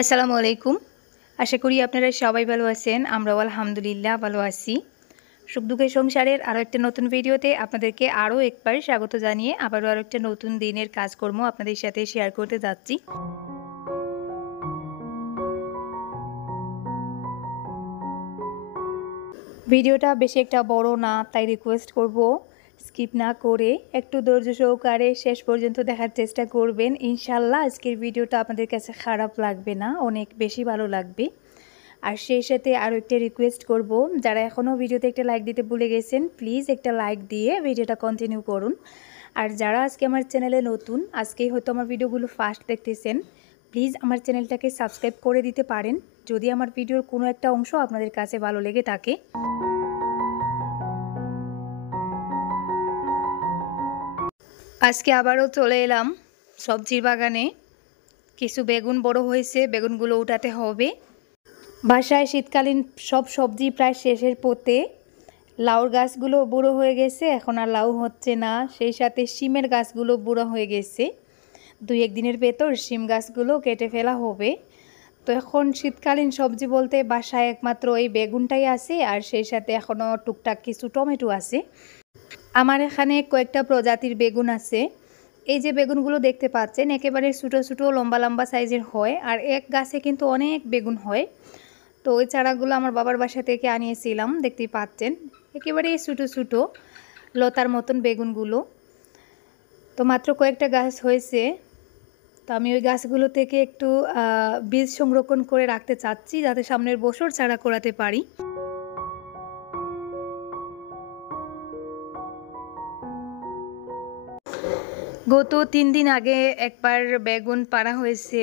আসসালামু আলাইকুম। আশা করি আপনারা সবাই ভালো আছেন। আমরাও আলহামদুলিল্লাহ ভালো আছি। সুখ দুঃখের সংসারের আরও একটা নতুন ভিডিওতে আপনাদেরকে আরও একবার স্বাগত জানিয়ে আবারও আরও একটা নতুন দিনের কাজকর্ম আপনাদের সাথে শেয়ার করতে যাচ্ছি। ভিডিওটা বেশি একটা বড় না, তাই রিকোয়েস্ট করব স্কিপ না করে একটু ধৈর্য সহকারে শেষ পর্যন্ত দেখার চেষ্টা করবেন। ইনশাআল্লাহ আজকের ভিডিওটা আপনাদের কাছে খারাপ লাগবে না, অনেক বেশি ভালো লাগবে। আর সেই সাথে আরও একটা রিকোয়েস্ট করব, যারা এখনও ভিডিওতে একটা লাইক দিতে ভুলে গেছেন প্লিজ একটা লাইক দিয়ে ভিডিওটা কন্টিনিউ করুন। আর যারা আজকে আমার চ্যানেলে নতুন, আজকেই হয়তো আমার ভিডিওগুলো ফার্স্ট দেখতেছেন, প্লিজ আমার চ্যানেলটাকে সাবস্ক্রাইব করে দিতে পারেন যদি আমার ভিডিওর কোনো একটা অংশ আপনাদের কাছে ভালো লেগে থাকে। আজকে আবারও চলে এলাম সবজির বাগানে। কিছু বেগুন বড় হয়েছে, বেগুনগুলো উঠাতে হবে। বাসায় শীতকালীন সব সবজি প্রায় শেষের পথে। লাউর গাছগুলো বুড়ো হয়ে গেছে, এখন আর লাউ হচ্ছে না। সেই সাথে শিমের গাছগুলো বুড়ো হয়ে গেছে। 2-1 দিনের ভেতর শিম গাছগুলো কেটে ফেলা হবে। তো এখন শীতকালীন সবজি বলতে বাসায় একমাত্র এই বেগুনটাই আছে, আর সেই সাথে এখনও টুকটাক কিছু টমেটো আছে। আমার এখানে কয়েকটা প্রজাতির বেগুন আছে। এই যে বেগুনগুলো দেখতে পাচ্ছেন একেবারে ছোটো ছোটো লম্বা লম্বা সাইজের হয়, আর এক গাছে কিন্তু অনেক বেগুন হয়। তো ওই চারাগুলো আমার বাবার বাসা থেকে আনিয়েছিলাম, দেখতেই পাচ্ছেন একেবারে ছোটো ছোটো লতার মতন বেগুনগুলো। তো মাত্র কয়েকটা গাছ হয়েছে। তো আমি ওই গাছগুলো থেকে একটু বীজ সংরক্ষণ করে রাখতে চাচ্ছি, যাতে সামনের বছর চারা করাতে পারি। গত 3 দিন আগে একবার বেগুন পাড়া হয়েছে।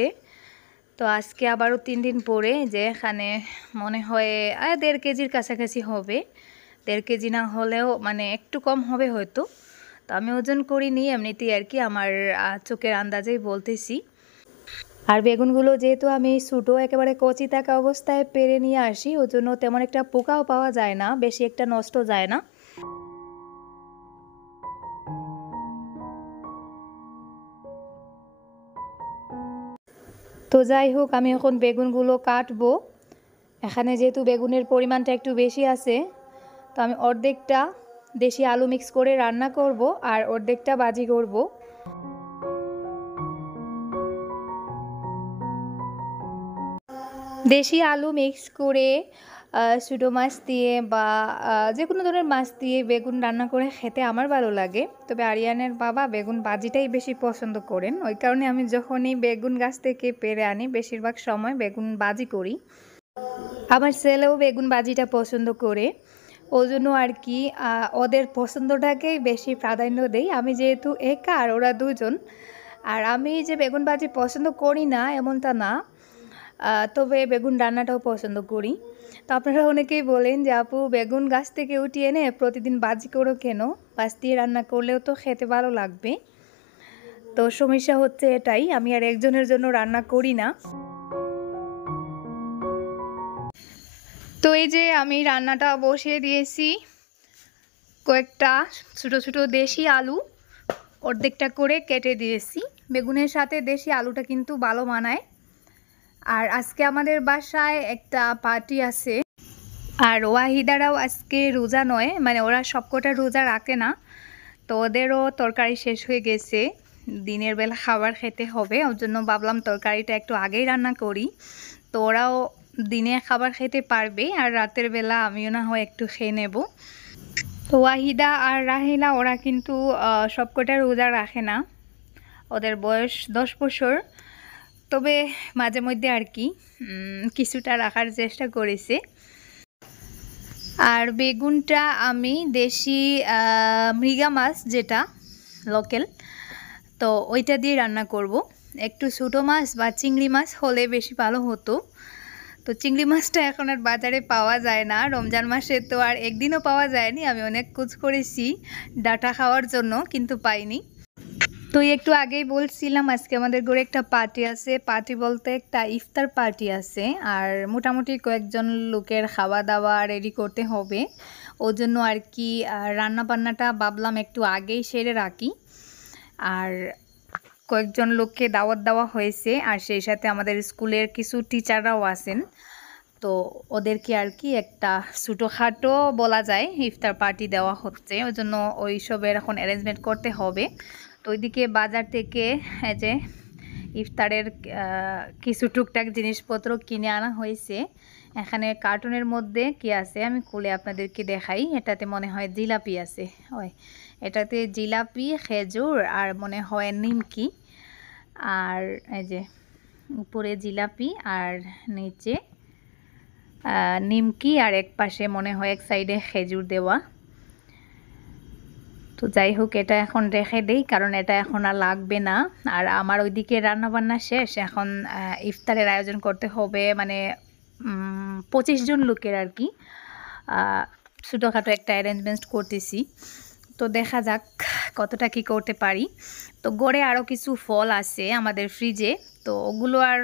তো আজকে আবারও 3 দিন পরে যে এখানে মনে হয় 1.5 কেজির কাছাকাছি হবে। 1.5 কেজি না হলেও মানে একটু কম হবে হয়তো। তো আমি ওজন করিনি, এমনিতেই আর কি আমার চোখের আন্দাজেই বলতেছি। আর বেগুনগুলো যেহেতু আমি ছোটো একেবারে কচি থাকা অবস্থায় পেরে নিয়ে আসি, ওই জন্য তেমন একটা পোকাও পাওয়া যায় না, বেশি একটা নষ্ট যায় না। তো যাই হোক, আমি এখন বেগুনগুলো কাটবো। এখানে যেহেতু বেগুনের পরিমাণটা একটু বেশি আছে, তো আমি অর্ধেকটা দেশি আলু মিক্স করে রান্না করব আর অর্ধেকটা ভাজি করব। দেশি আলু মিক্স করে ছোটো মাছ দিয়ে বা যে কোনো ধরনের মাছ দিয়ে বেগুন রান্না করে খেতে আমার ভালো লাগে। তবে আরিয়ানের বাবা বেগুন ভাজিটাই বেশি পছন্দ করেন, ওই কারণে আমি যখনই বেগুন গাছ থেকে পেরে আনি বেশিরভাগ সময় বেগুন ভাজি করি। আমার ছেলেও বেগুন ভাজিটা পছন্দ করে, ওই জন্য আর কি ওদের পছন্দটাকেই বেশি প্রাধান্য দেই। আমি যেহেতু একা আর ওরা দুজন, আর আমি যে বেগুন ভাজি পছন্দ করি না এমনটা না, তবে বেগুন রান্নাটাও পছন্দ করি। তো আপনারা অনেকেই বলেন যে আপু বেগুন গাছ থেকে উঠিয়ে এনে প্রতিদিন ভাজি করো কেন, ভাজ দিয়ে রান্না করলেও তো খেতে ভালো লাগবে। তো সমস্যা হচ্ছে এটাই, আমি আর একজনের জন্য রান্না করি না। তো এই যে আমি রান্নাটা বসিয়ে দিয়েছি। কয়েকটা ছোটো ছোটো দেশি আলু অর্ধেকটা করে কেটে দিয়েছি। বেগুনের সাথে দেশি আলুটা কিন্তু ভালো মানায়। আর আজকে আমাদের বাসায় একটা পার্টি আছে, আর ওয়াহিদারাও আজকে রোজা নয়, মানে ওরা সবকটা রোজা রাখে না। তো ওদেরও তরকারি শেষ হয়ে গেছে, দিনের বেলা খাবার খেতে হবে, ওর জন্য ভাবলাম তরকারিটা একটু আগেই রান্না করি। তো ওরাও দিনে খাবার খেতে পারবে, আর রাতের বেলা আমিও না হয় একটু খেয়ে নেব। তো ওয়াহিদা আর রাহিলা ওরা কিন্তু সবকটা রোজা রাখে না, ওদের বয়স 10 বছর। তবে মাঝে মধ্যে আর কি কিছুটা রাখার চেষ্টা করেছে। আর বেগুনটা আমি দেশি মৃগা মাছ যেটা লোকাল, তো ওইটা দিয়ে রান্না করব। একটু ছোটো মাছ বা চিংড়ি মাছ হলে বেশি ভালো হতো। তো চিংড়ি মাছটা এখন আর বাজারে পাওয়া যায় না, রমজান মাসে তো আর একদিনও পাওয়া যায়নি। আমি অনেক খোঁজ করেছি ডাটা খাওয়ার জন্য, কিন্তু পাইনি। তো একটু আগেই বলছিলাম আজকে আমাদের ঘরে একটা পার্টি আছে, পার্টি বলতে একটা ইফতার পার্টি আছে, আর মোটামুটি কয়েকজন লোকের খাওয়া দাওয়া রেডি করতে হবে। ওই জন্য আর কি রান্না বান্নাটা ভাবলাম একটু আগেই সেরে রাখি। আর কয়েকজন লোককে দাওয়াত দেওয়া হয়েছে আর সেই সাথে আমাদের স্কুলের কিছু টিচাররাও আছেন। তো ওদেরকে আর কি একটা ছোটোখাটো বলা যায় ইফতার পার্টি দেওয়া হচ্ছে, ওই জন্য ওইসবের এখন অ্যারেঞ্জমেন্ট করতে হবে। তো ওইদিকে বাজার থেকে এই যে ইফতারের কিছু টুকটাক জিনিসপত্র কিনে আনা হয়েছে। এখানে কার্টুনের মধ্যে কি আছে আমি খুলে আপনাদেরকে দেখাই। এটাতে মনে হয় জিলাপি আছে, ওই এটাতে জিলাপি, খেজুর আর মনে হয় নিমকি। আর এই যে উপরে জিলাপি আর নিচে নিমকি, আর এক পাশে মনে হয় এক সাইডে খেজুর দেওয়া। তো যাই হোক, এটা এখন রেখে দেই কারণ এটা এখন আর লাগবে না। আর আমার ওইদিকে রান্নাবান্না শেষ, এখন ইফতারের আয়োজন করতে হবে, মানে 25 জন লোকের আর কি ছোটোখাটো একটা অ্যারেঞ্জমেন্ট করতেছি। তো দেখা যাক কতটা কি করতে পারি। তো গড়ে আরও কিছু ফল আছে আমাদের ফ্রিজে, তো ওগুলো আর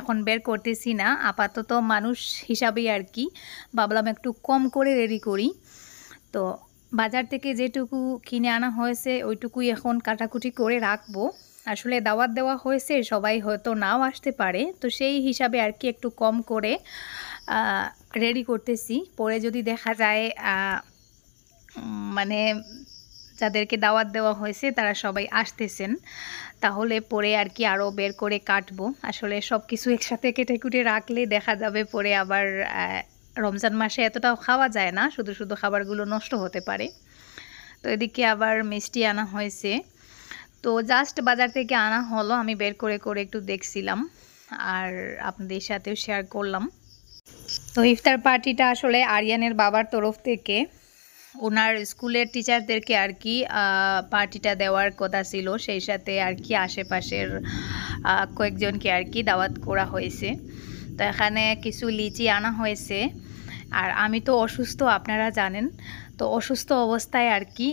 এখন বের করতেছি না, আপাতত মানুষ হিসাবেই আর কি ভাবলাম একটু কম করে রেডি করি। তো বাজার থেকে যেটুকু কিনে আনা হয়েছে ওইটুকুই এখন কাটাকুটি করে রাখবো। আসলে দাওয়াত দেওয়া হয়েছে, সবাই হয়তো নাও আসতে পারে, তো সেই হিসাবে আর কি একটু কম করে রেডি করতেছি। পরে যদি দেখা যায় মানে যাদেরকে দাওয়াত দেওয়া হয়েছে তারা সবাই আসতেছেন, তাহলে পরে আর কি আরও বের করে কাটবো। আসলে সব কিছু একসাথে কেটে কুটে রাখলে দেখা যাবে পরে আবার রমজান মাসে এতটাও খাওয়া যায় না, শুধু শুধু খাবারগুলো নষ্ট হতে পারে। তো এদিকে আবার মিষ্টি আনা হয়েছে, তো জাস্ট বাজার থেকে আনা হলো, আমি বের করে করে একটু দেখছিলাম আর আপনাদের সাথেও শেয়ার করলাম। তো ইফতার পার্টিটা আসলে আরিয়ানের বাবার তরফ থেকে ওনার স্কুলের টিচারদেরকে আর কি পার্টিটা দেওয়ার কথা ছিল, সেই সাথে আর কি আশেপাশের কয়েকজনকে আর কি দাওয়াত করা হয়েছে। তো এখানে কিছু লিচি আনা হয়েছে। আর আমি তো অসুস্থ, আপনারা জানেন, তো অসুস্থ অবস্থায় আর কি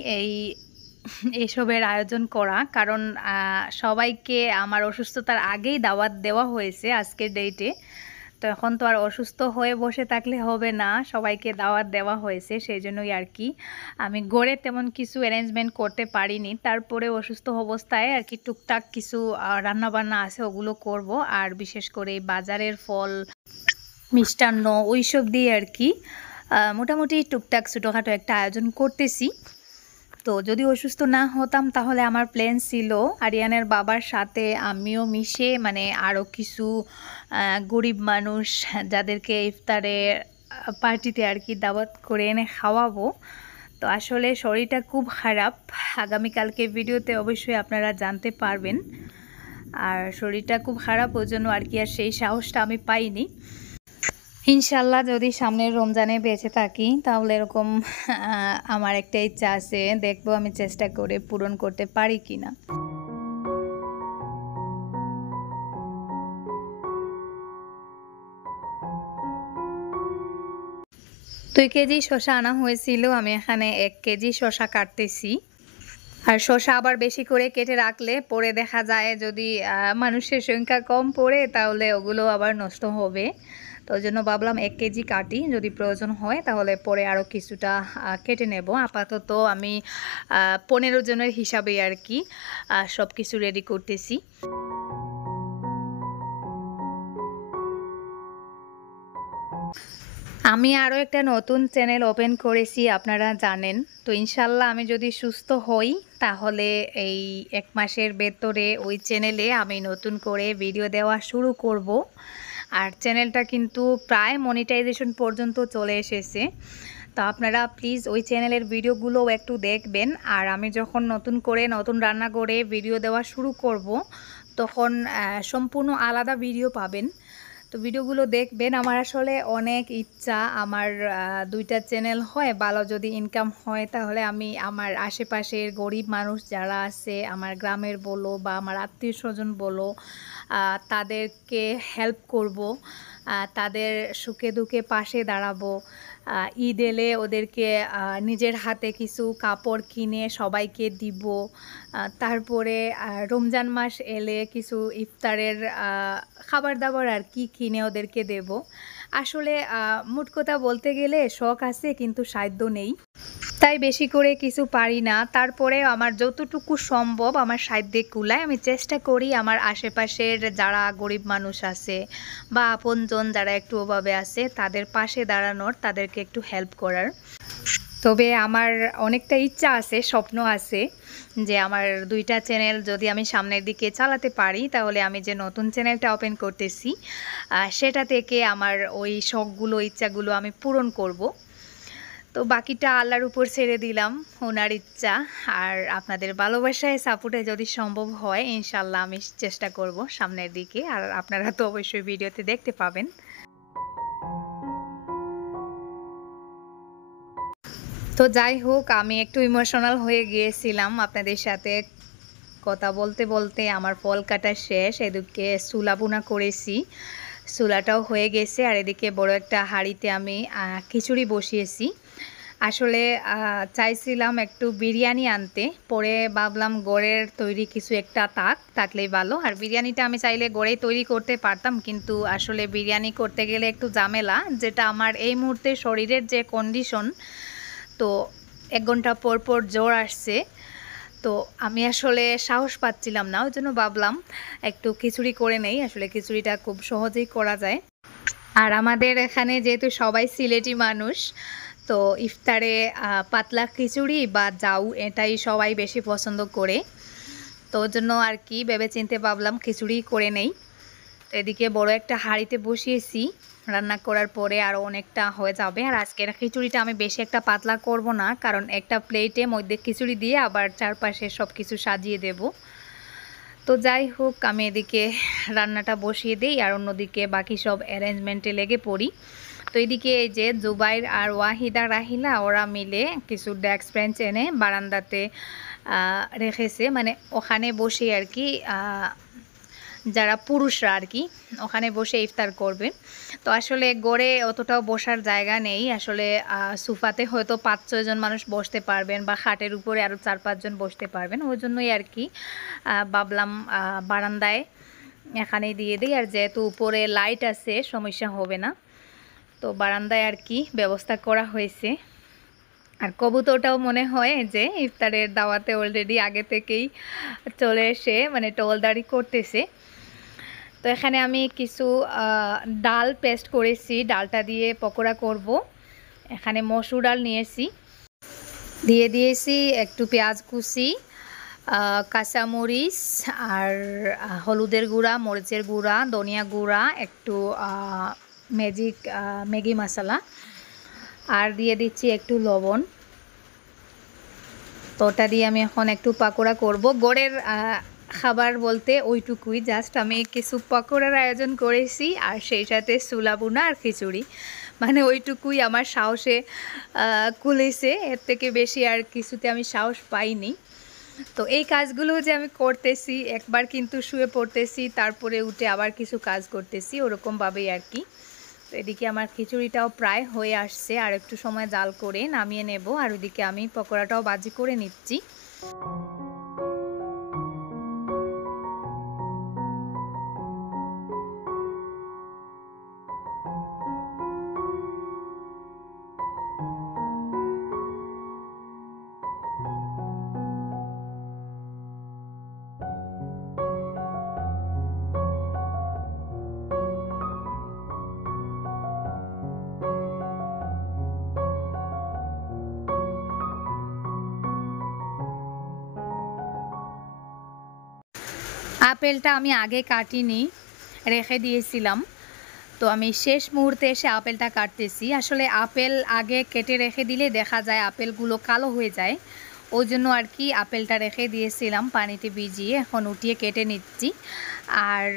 এইসবের আয়োজন করা, কারণ সবাইকে আমার অসুস্থতার আগেই দাওয়াত দেওয়া হয়েছে আজকের ডেটে। তো এখন তো আর অসুস্থ হয়ে বসে থাকলে হবে না, সবাইকে দাওয়াত দেওয়া হয়েছে, সেই জন্যই আর কি আমি গড়ে তেমন কিছু অ্যারেঞ্জমেন্ট করতে পারিনি। তারপরে অসুস্থ অবস্থায় আর কি টুকটাক কিছু রান্নাবান্না আছে ওগুলো করব, আর বিশেষ করে বাজারের ফল মিষ্টান্ন ওইসব দিয়ে আর কি মোটামুটি টুকটাক ছোটোখাটো একটা আয়োজন করতেছি। তো যদি অসুস্থ না হতাম তাহলে আমার প্ল্যান ছিল আরিয়ানের বাবার সাথে আমিও মিশে, মানে আরও কিছু গরিব মানুষ যাদেরকে ইফতারে পার্টিতে আর কি দাওয়াত করে এনে খাওয়াবো। তো আসলে শরীরটা খুব খারাপ, আগামীকালকে ভিডিওতে অবশ্যই আপনারা জানতে পারবেন। আর শরীরটা খুব খারাপ, ওই জন্য আর কি আর সেই সাহসটা আমি পাইনি। ইনশাল্লাহ যদি সামনের রমজানে বেঁচে থাকি তাহলে এরকম আমার একটা ইচ্ছা আছে, দেখবো আমি চেষ্টা করে পূরণ করতে পারি কিনা। 2 কেজি শসা আনা হয়েছিল, আমি এখানে 1 কেজি শসা কাটতেছি। আর শসা আবার বেশি করে কেটে রাখলে পরে দেখা যায় যদি মানুষের সংখ্যা কম পড়ে তাহলে ওগুলো আবার নষ্ট হবে। তো ওই জন্য ভাবলাম 1 কেজি কাটি, যদি প্রয়োজন হয় তাহলে পরে আরও কিছুটা কেটে নেব। আপাতত আমি 15 জনের হিসাবে আর কি সব কিছু রেডি করতেছি। আমি আরও একটা নতুন চ্যানেল ওপেন করেছি, আপনারা জানেন। তো ইনশাল্লাহ আমি যদি সুস্থ হই তাহলে এই 1 মাসের ভেতরে ওই চ্যানেলে আমি নতুন করে ভিডিও দেওয়া শুরু করব। আর চ্যানেলটা কিন্তু প্রায় মনিটাইজেশন পর্যন্ত চলে এসেছে। তো আপনারা প্লিজ ওই চ্যানেলের ভিডিওগুলোও একটু দেখবেন। আর আমি যখন নতুন রান্না করে ভিডিও দেওয়া শুরু করব তখন সম্পূর্ণ আলাদা ভিডিও পাবেন। তো ভিডিওগুলো দেখবেন। আমার আসলে অনেক ইচ্ছা আমার 2টা চ্যানেল হয়, ভালো যদি ইনকাম হয় তাহলে আমি আমার আশেপাশের গরিব মানুষ যারা আছে আমার গ্রামের বলো বা আমার আত্মীয় স্বজন বলো তাদেরকে হেল্প করব, তাদের সুখে দুঃখে পাশে দাঁড়াবো। ঈদ এলে ওদেরকে নিজের হাতে কিছু কাপড় কিনে সবাইকে দিব, তারপরে রমজান মাস এলে কিছু ইফতারের খাবার দাবার আর কি কিনে ওদেরকে দেব। আসলে মোট কথা বলতে গেলে শখ আছে কিন্তু সাধ্য নেই, তাই বেশি করে কিছু পারি না। তারপরে আমার যতটুকু সম্ভব আমার সাধ্যে কুলায় আমি চেষ্টা করি আমার আশেপাশের যারা গরিব মানুষ আছে বা আপনজন যারা একটু অভাবে আছে তাদের পাশে দাঁড়ানোর, তাদেরকে একটু হেল্প করার। তবে আমার অনেকটা ইচ্ছা আছে, স্বপ্ন আছে যে আমার 2টা চ্যানেল যদি আমি সামনের দিকে চালাতে পারি তাহলে আমি যে নতুন চ্যানেলটা ওপেন করতেছি সেটা থেকে আমার ওই শখগুলো ইচ্ছাগুলো আমি পূরণ করব। তো বাকিটা আল্লাহর উপর ছেড়ে দিলাম, ওনার ইচ্ছা। আর আপনাদের ভালোবাসায় সাপোর্টে যদি সম্ভব হয় ইনশাল্লাহ আমি চেষ্টা করব সামনের দিকে, আর আপনারা তো অবশ্যই ভিডিওতে দেখতে পাবেন। তো যাই হোক, আমি একটু ইমোশনাল হয়ে গিয়েছিলাম আপনাদের সাথে কথা বলতে বলতে। আমার ফল কাটা শেষ, এদিকে চুলা বোনা করেছি, চুলাটাও হয়ে গেছে, আর এদিকে বড় একটা হাঁড়িতে আমি খিচুড়ি বসিয়েছি। আসলে চাইছিলাম একটু বিরিয়ানি আনতে, পরে ভাবলাম গড়ের তৈরি কিছু একটা থাকলেই ভালো। আর বিরিয়ানিটা আমি চাইলে গড়েই তৈরি করতে পারতাম, কিন্তু আসলে বিরিয়ানি করতে গেলে একটু ঝামেলা, যেটা আমার এই মুহূর্তে শরীরের যে কন্ডিশন, তো 1 ঘন্টা পর পর জ্বর আসছে। তো আমি আসলে সাহস পাচ্ছিলাম না, ওই জন্য ভাবলাম একটু খিচুড়ি করে নেই। আসলে খিচুড়িটা খুব সহজেই করা যায়। আর আমাদের এখানে যেহেতু সবাই সিলেটি মানুষ, তো ইফতারে পাতলা খিচুড়ি বা জাউ এটাই সবাই বেশি পছন্দ করে। তো ওর জন্য আর কি ভেবে চিন্তে ভাবলাম খিচুড়ি করে নেই। তো এদিকে বড় একটা হাঁড়িতে বসিয়েছি, রান্না করার পরে আরও অনেকটা হয়ে যাবে। আর আজকের খিচুড়িটা আমি বেশি একটা পাতলা করব না, কারণ একটা প্লেটে মধ্যে খিচুড়ি দিয়ে আবার চারপাশে সব কিছু সাজিয়ে দেব। তো যাই হোক, আমি এদিকে রান্নাটা বসিয়ে দিই আর অন্যদিকে বাকি সব অ্যারেঞ্জমেন্টে লেগে পড়ি। তো এদিকে এই যে জুবাইর আর ওয়াহিদা রাহিলা ওরা মিলে কিছু ডেস্ক বেঞ্চ এনে বারান্দাতে রেখেছে, মানে ওখানে বসে আর কি যারা পুরুষরা আর কি ওখানে বসে ইফতার করবে। তো আসলে গড়ে অতটাও বসার জায়গা নেই, আসলে সোফাতে হয়তো 5-6 জন মানুষ বসতে পারবেন বা খাটের উপরে আরও 4-5 জন বসতে পারবেন। ওই জন্যই আর কি ভাবলাম বারান্দায় এখানেই দিয়ে দিই। আর যেহেতু উপরে লাইট আছে সমস্যা হবে না, তো বারান্দায় আর কি ব্যবস্থা করা হয়েছে। আর কবুতরটাও মনে হয় যে ইফতারের দাওয়াতে অলরেডি আগে থেকেই চলে এসে মানে টহলদারি করতেছে। তো এখানে আমি কিছু ডাল পেস্ট করেছি, ডালটা দিয়ে পকোড়া করব। এখানে মসুর ডাল নিয়েছি, দিয়ে দিয়েছি একটু পেঁয়াজ কুচি, কাঁচামরিচ আর হলুদের গুঁড়া, মরিচের গুঁড়া, ধনিয়া গুঁড়া, একটু ম্যাগি মশলা, আর দিয়ে দিচ্ছি একটু লবণ। তো ওটা দিয়ে আমি এখন একটু পাকোড়া করব। গড়ের খাবার বলতে ওইটুকুই, জাস্ট আমি কিছু পকোড়ার আয়োজন করেছি আর সেই সাথে চুলা বোনা আর খিচুড়ি, মানে ওইটুকুই আমার সাহসে কুলেছে। এর থেকে বেশি আর কিছুতে আমি সাহস পাইনি। তো এই কাজগুলো যে আমি করতেছি, একবার কিন্তু শুয়ে পড়তেছি, তারপরে উঠে আবার কিছু কাজ করতেছি, ওরকমভাবেই আর কি। তো এদিকে আমার খিচুড়িটাও প্রায় হয়ে আসছে, আর একটু সময় জাল করে নামিয়ে নেব। আর ওইদিকে আমি পকোড়াটাও ভাজি করে নিচ্ছি। আপেলটা আমি আগে কাটিনি, রেখে দিয়েছিলাম। তো আমি শেষ মুহূর্তে এসে আপেলটা কাটতেছি। আসলে আপেল আগে কেটে রেখে দিলে দেখা যায় আপেলগুলো কালো হয়ে যায়, ওই জন্য আর কি আপেলটা রেখে দিয়েছিলাম পানিতে ভিজিয়ে, এখন উঠিয়ে কেটে নিচ্ছি। আর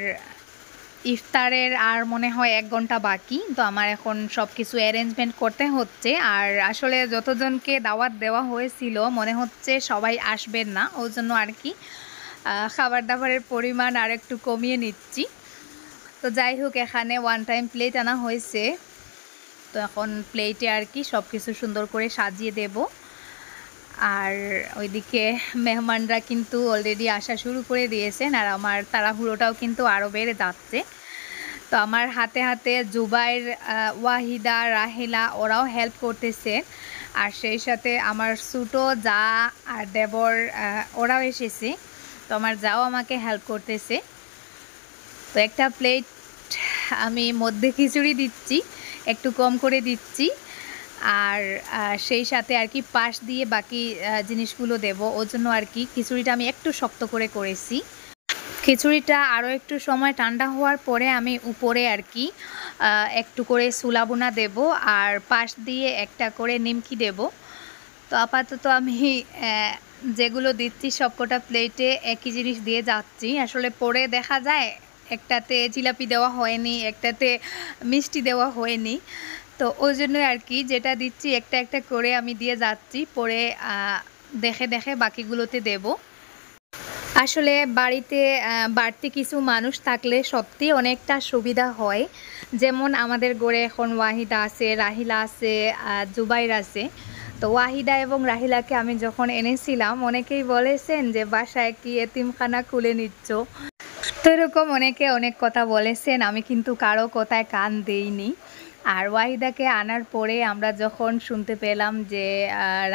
ইফতারের আর মনে হয় 1 ঘন্টা বাকি, তো আমার এখন সব কিছু অ্যারেঞ্জমেন্ট করতে হচ্ছে। আর আসলে যতজনকে দাওয়াত দেওয়া হয়েছিল মনে হচ্ছে সবাই আসবেন না, ওই জন্য আর কি খাবার দাবারের পরিমাণ আর একটু কমিয়ে নিচ্ছি। তো যাই হোক, এখানে 1 টাইম প্লেট আনা হয়েছে, তো এখন প্লেটে আর কি সব কিছু সুন্দর করে সাজিয়ে দেব। আর ওইদিকে মেহমানরা কিন্তু অলরেডি আসা শুরু করে দিয়েছেন, আর আমার তাড়াহুড়োটাও কিন্তু আরও বেড়ে যাচ্ছে। তো আমার হাতে হাতে জুবাইর, ওয়াহিদা, রাহিলা ওরাও হেল্প করতেছে, আর সেই সাথে আমার ছোটো যা আর দেবর ওরাও এসেছে। তো আমার যাও আমাকে হেল্প করতেছে। তো একটা প্লেট আমি মধ্যে খিচুড়ি দিচ্ছি, একটু কম করে দিচ্ছি, আর সেই সাথে আর কি পাশ দিয়ে বাকি জিনিসগুলো দেব। ওর জন্য আর কি খিচুড়িটা আমি একটু শক্ত করে করেছি। খিচুড়িটা আরও একটু সময় ঠান্ডা হওয়ার পরে আমি উপরে আর কি একটু করে সুলাবোনা দেব, আর পাশ দিয়ে একটা করে নিমকি দেব। তো আপাতত আমি যেগুলো দিচ্ছি সবকটা প্লেটে একই জিনিস দিয়ে যাচ্ছি। আসলে পরে দেখা যায় একটাতে জিলাপি দেওয়া হয়নি, একটাতে মিষ্টি দেওয়া হয়নি। তো ওই জন্যই আর কি যেটা দিচ্ছি একটা একটা করে আমি দিয়ে যাচ্ছি, পরে দেখে দেখে বাকিগুলোতে দেব। আসলে বাড়িতে বাড়তি কিছু মানুষ থাকলে সত্যি অনেকটা সুবিধা হয়। যেমন আমাদের গড়ে এখন ওয়াহিদা আছে, রাহিলা আছে, জুবাইর আছে। তো ওয়াহিদা এবং রাহিলাকে আমি যখন এনেছিলাম অনেকেই বলেছেন যে বাসায় কি এতিমখানা খুলে নিচ্ছ। তো এরকম অনেকে অনেক কথা বলেছেন, আমি কিন্তু কারো কথায় কান দেইনি। আর ওয়াহিদাকে আনার পরে আমরা যখন শুনতে পেলাম যে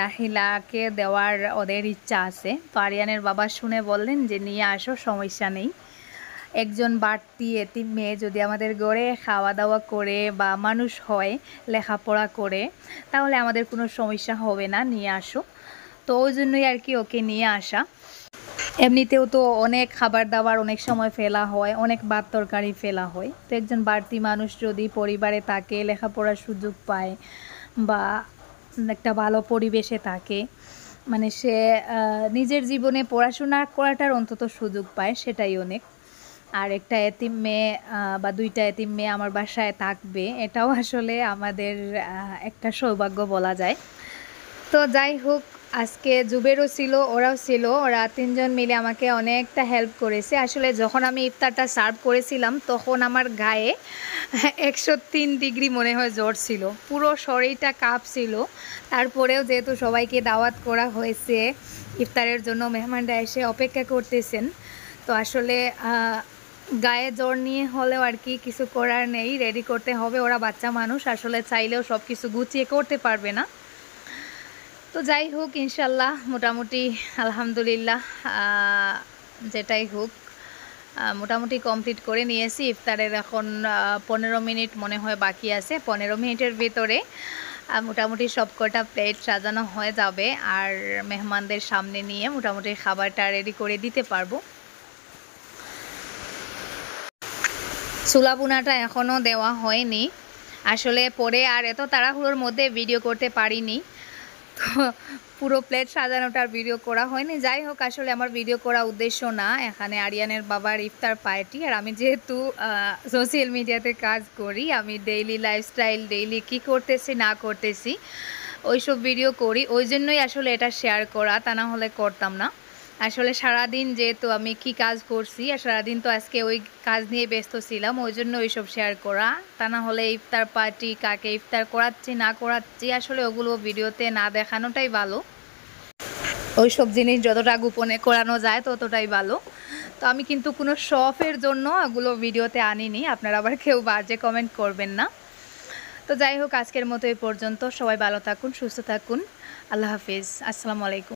রাহিলাকে দেওয়ার ওদের ইচ্ছা আছে, তো আরিয়ানের বাবা শুনে বললেন যে নিয়ে আসো, সমস্যা নেই। একজন বাড়তি এতিম মেয়ে যদি আমাদের ঘরে খাওয়া দাওয়া করে বা মানুষ হয়, লেখাপড়া করে, তাহলে আমাদের কোনো সমস্যা হবে না, নিয়ে আসো। তো ওই জন্যই আর কি ওকে নিয়ে আসা। এমনিতেও তো অনেক খাবার দাবার অনেক সময় ফেলা হয়, অনেক ভাত তরকারি ফেলা হয়। তো একজন বাড়তি মানুষ যদি পরিবারে থাকে, লেখাপড়ার সুযোগ পায় বা একটা ভালো পরিবেশে থাকে, মানে সে নিজের জীবনে পড়াশোনা করাটার অন্তত সুযোগ পায়, সেটাই অনেক। আর একটা এতিম মেয়ে বা দুইটা এতিম মেয়ে আমার বাসায় থাকবে, এটাও আসলে আমাদের একটা সৌভাগ্য বলা যায়। তো যাই হোক, আজকে জুবেরও ছিল, ওরাও ছিল, ওরা তিনজন মিলে আমাকে অনেকটা হেল্প করেছে। আসলে যখন আমি ইফতারটা সার্ভ করেছিলাম তখন আমার গায়ে 103 ডিগ্রি মনে হয় জ্বর ছিল, পুরো শরীরটা কাঁপছিল। তারপরেও যেহেতু সবাইকে দাওয়াত করা হয়েছে, ইফতারের জন্য মেহমানরা এসে অপেক্ষা করতেছেন, তো আসলে গায়ে জ্বর নিয়ে হলেও আর কি কিছু করার নেই, রেডি করতে হবে। ওরা বাচ্চা মানুষ, আসলে চাইলেও সব কিছু গুছিয়ে করতে পারবে না। তো যাই হোক, ইনশাল্লাহ মোটামুটি আলহামদুলিল্লাহ যেটাই হোক মোটামুটি কমপ্লিট করে নিয়েছি। ইফতারের এখন 15 মিনিট মনে হয় বাকি আছে। 15 মিনিটের ভিতরে মোটামুটি সব কটা প্লেট সাজানো হয়ে যাবে, আর মেহমানদের সামনে নিয়ে মোটামুটি খাবারটা রেডি করে দিতে পারবো। সুলাবুনাটা এখনও দেওয়া হয়নি, আসলে পরে আর এত তাড়াহুড়োর মধ্যে ভিডিও করতে পারিনি, তো পুরো প্লেট সাজানোটার ভিডিও করা হয়নি। যাই হোক, আসলে আমার ভিডিও করা উদ্দেশ্য না, এখানে আরিয়ানের বাবার ইফতার পার্টি, আর আমি যেহেতু সোশ্যাল মিডিয়াতে কাজ করি, আমি ডেইলি লাইফস্টাইল, ডেইলি কী করতেছি না করতেছি ওইসব ভিডিও করি, ওই জন্যই আসলে এটা শেয়ার করা, তা না হলে করতাম না। আসলে সারাদিন যেহেতু আমি কি কাজ করছি, আর সারাদিন তো আজকে ওই কাজ নিয়ে ব্যস্ত ছিলাম, ওই জন্য ওইসব শেয়ার করা, তা না হলে ইফতার পার্টি কাকে ইফতার করাচ্ছি না করাচ্ছি আসলে ওগুলো ভিডিওতে না দেখানোটাই ভালো। ওইসব জিনিস যতটা গোপনে করানো যায় ততটাই ভালো। তো আমি কিন্তু কোনো শফের জন্য ওগুলো ভিডিওতে আনিনি, আপনারা আবার কেউ বাজে কমেন্ট করবেন না। তো যাই হোক, আজকের মতো এই পর্যন্ত। সবাই ভালো থাকুন, সুস্থ থাকুন। আল্লাহ হাফিজ, আসসালামু আলাইকুম।